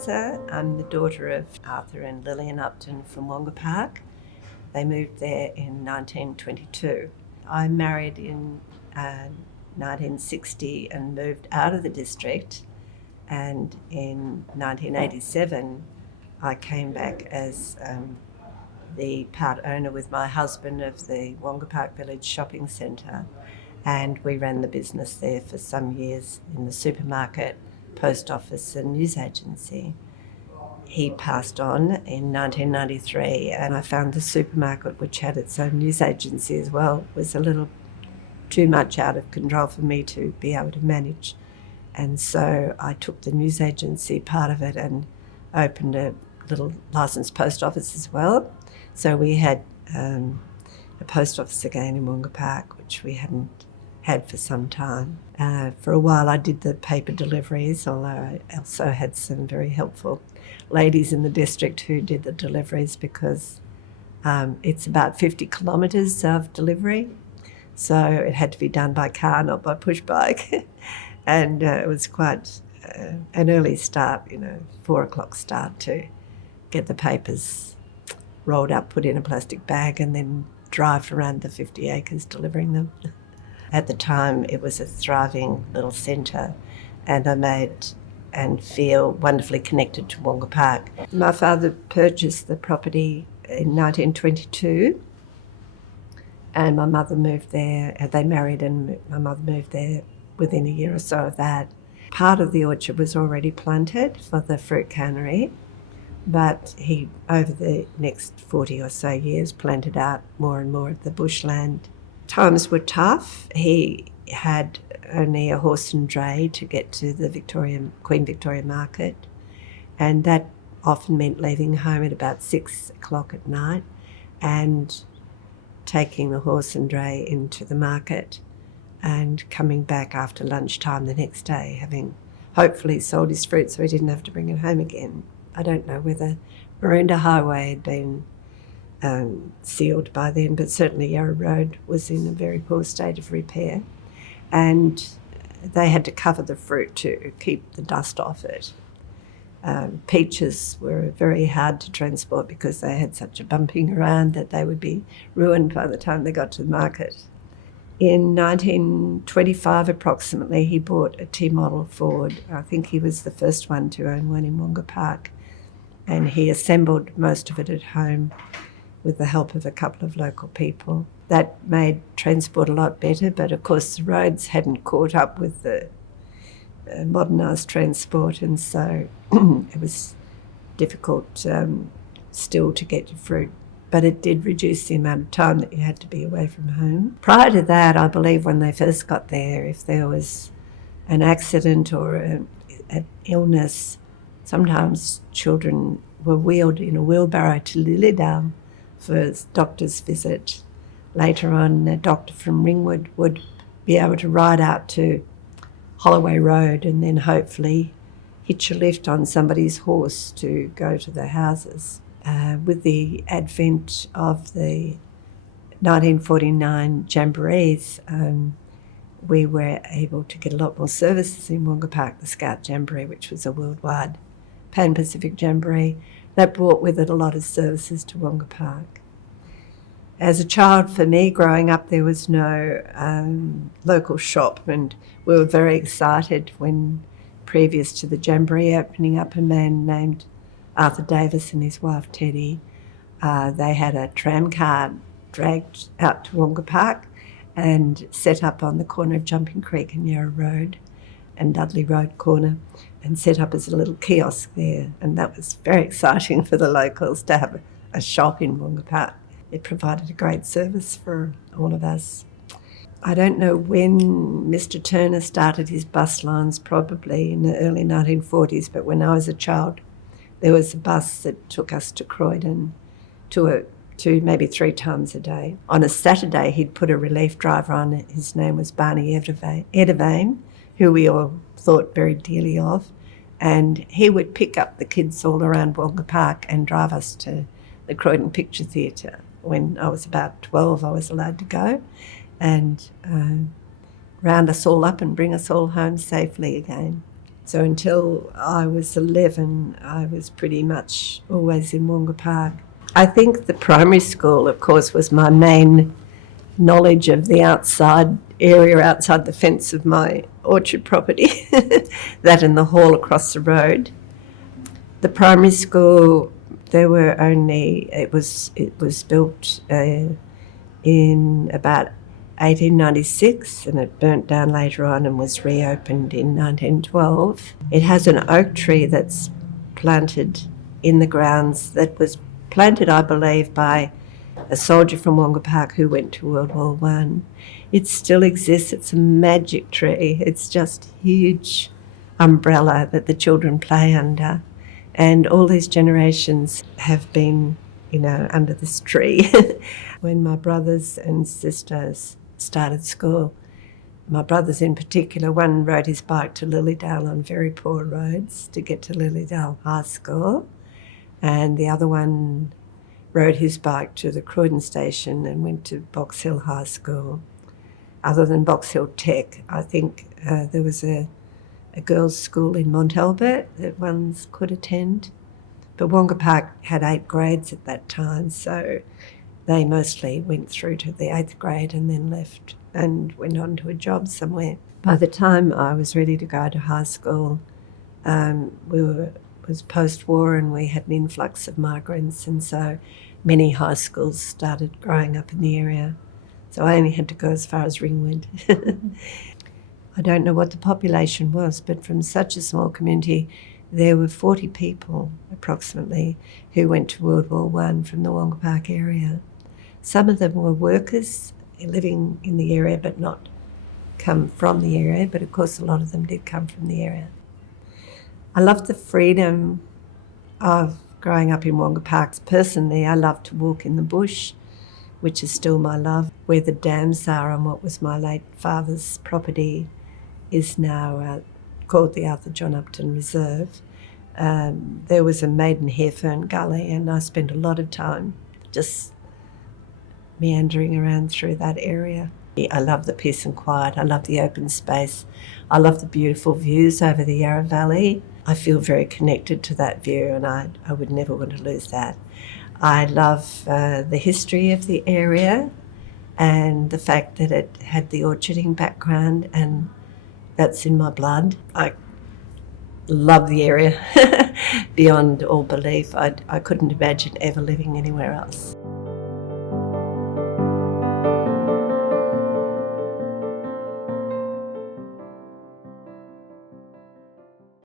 Fankhauser. I'm the daughter of Arthur and Lillian Upton from Wonga Park. They moved there in 1922. I married in 1960 and moved out of the district, and in 1987 I came back as the part owner with my husband of the Wonga Park Village Shopping Centre, and we ran the business there for some years in the supermarket, post office and news agency. He passed on in 1993, and I found the supermarket, which had its own news agency as well, was a little too much out of control for me to be able to manage. And so I took the news agency part of it and opened a little licensed post office as well. So we had a post office again in Wonga Park, which we hadn't had for some time. For a while I did the paper deliveries, although I also had some very helpful ladies in the district who did the deliveries, because it's about 50 kilometres of delivery. So it had to be done by car, not by push bike. And it was quite an early start, 4 o'clock start to get the papers rolled up, put in a plastic bag, and then drive around the 50 acres delivering them. At the time, it was a thriving little centre, and I made and feel wonderfully connected to Wonga Park. My father purchased the property in 1922, and my mother moved there. They married, and my mother moved there within a year or so of that. Part of the orchard was already planted for the fruit cannery, but he, over the next 40 or so years, planted out more and more of the bushland. Times were tough. He had only a horse and dray to get to the Queen Victoria Market, and that often meant leaving home at about 6 o'clock at night and taking the horse and dray into the market and coming back after lunchtime the next day, having hopefully sold his fruit so he didn't have to bring it home again. I don't know whether Maroondah Highway had been sealed by then, but certainly Yarra Road was in a very poor state of repair, and they had to cover the fruit to keep the dust off it. Peaches were very hard to transport because they had such a bumping around that they would be ruined by the time they got to the market. In 1925 approximately, he bought a T-model Ford. I think he was the first one to own one in Wonga Park, and he assembled most of it at home with the help of a couple of local people. That made transport a lot better, but of course the roads hadn't caught up with the modernised transport, and so it was difficult still to get your fruit. But it did reduce the amount of time that you had to be away from home. Prior to that, I believe when they first got there, if there was an accident or an illness, sometimes children were wheeled in a wheelbarrow to Lilydale for a doctor's visit. Later on, a doctor from Ringwood would be able to ride out to Holloway Road and then hopefully hitch a lift on somebody's horse to go to the houses. With the advent of the 1949 jamborees, we were able to get a lot more services in Wonga Park, the Scout Jamboree, which was a worldwide Pan-Pacific jamboree. That brought with it a lot of services to Wonga Park. As a child, for me, growing up, there was no local shop, and we were very excited when, previous to the jamboree opening up, a man named Arthur Davis and his wife Teddy, they had a tram car dragged out to Wonga Park and set up on the corner of Jumping Creek and Yarra Road and Dudley Road corner, and set up as a little kiosk there. And that was very exciting for the locals to have a shop in Wonga Park. It provided a great service for all of us. I don't know when Mr. Turner started his bus lines, probably in the early 1940s, but when I was a child, there was a bus that took us to Croydon to maybe 3 times a day. On a Saturday, he'd put a relief driver on. His name was Barney Eddervane, who we all thought very dearly of, and he would pick up the kids all around Wonga Park and drive us to the Croydon Picture Theatre. When I was about 12, I was allowed to go, and round us all up and bring us all home safely again. So until I was 11, I was pretty much always in Wonga Park. I think the primary school, of course, was my main knowledge of the outside area outside the fence of my orchard property, that and the hall across the road. The primary school, it was built in about 1896, and it burnt down later on and was reopened in 1912. It has an oak tree that's planted in the grounds, that was planted, I believe, by a soldier from Wonga Park who went to World War One. It still exists. It's a magic tree. It's just a huge umbrella that the children play under. And all these generations have been, under this tree. When my brothers and sisters started school, my brothers in particular, one rode his bike to Lilydale on very poor roads to get to Lilydale High School, and the other one rode his bike to the Croydon station and went to Box Hill High School. Other than Box Hill Tech, I think there was a girls' school in Mont Albert that ones could attend. But Wonga Park had 8 grades at that time, so they mostly went through to the 8th grade and then left and went on to a job somewhere. By the time I was ready to go to high school, it was post-war and we had an influx of migrants, and so many high schools started growing up in the area. So I only had to go as far as Ringwood. I don't know what the population was, but from such a small community, there were 40 people approximately who went to World War One from the Wonga Park area. Some of them were workers living in the area but not come from the area, but of course a lot of them did come from the area. I loved the freedom of growing up in Wonga Park. Personally, I love to walk in the bush, which is still my love. Where the dams are on what was my late father's property is now called the Arthur John Upton Reserve. There was a maidenhair fern gully, and I spent a lot of time just meandering around through that area. I love the peace and quiet. I love the open space. I love the beautiful views over the Yarra Valley. I feel very connected to that view, and I would never want to lose that. I love the history of the area and the fact that it had the orcharding background, and that's in my blood. I love the area beyond all belief. I couldn't imagine ever living anywhere else.